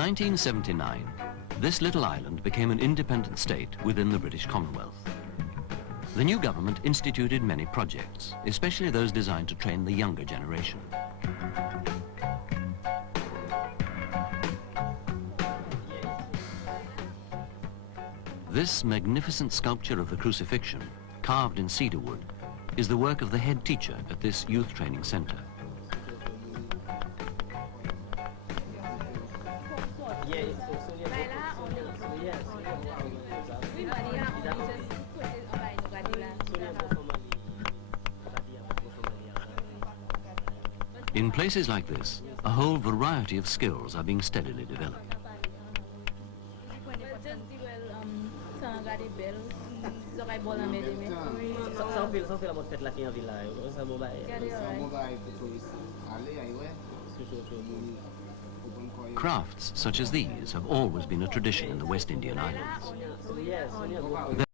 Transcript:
1979, this little island became an independent state within the British Commonwealth. The new government instituted many projects, especially those designed to train the younger generation. This magnificent sculpture of the Crucifixion, carved in cedar wood, is the work of the head teacher at this youth training center. In places like this, a whole variety of skills are being steadily developed. Crafts such as these have always been a tradition in the West Indian Islands.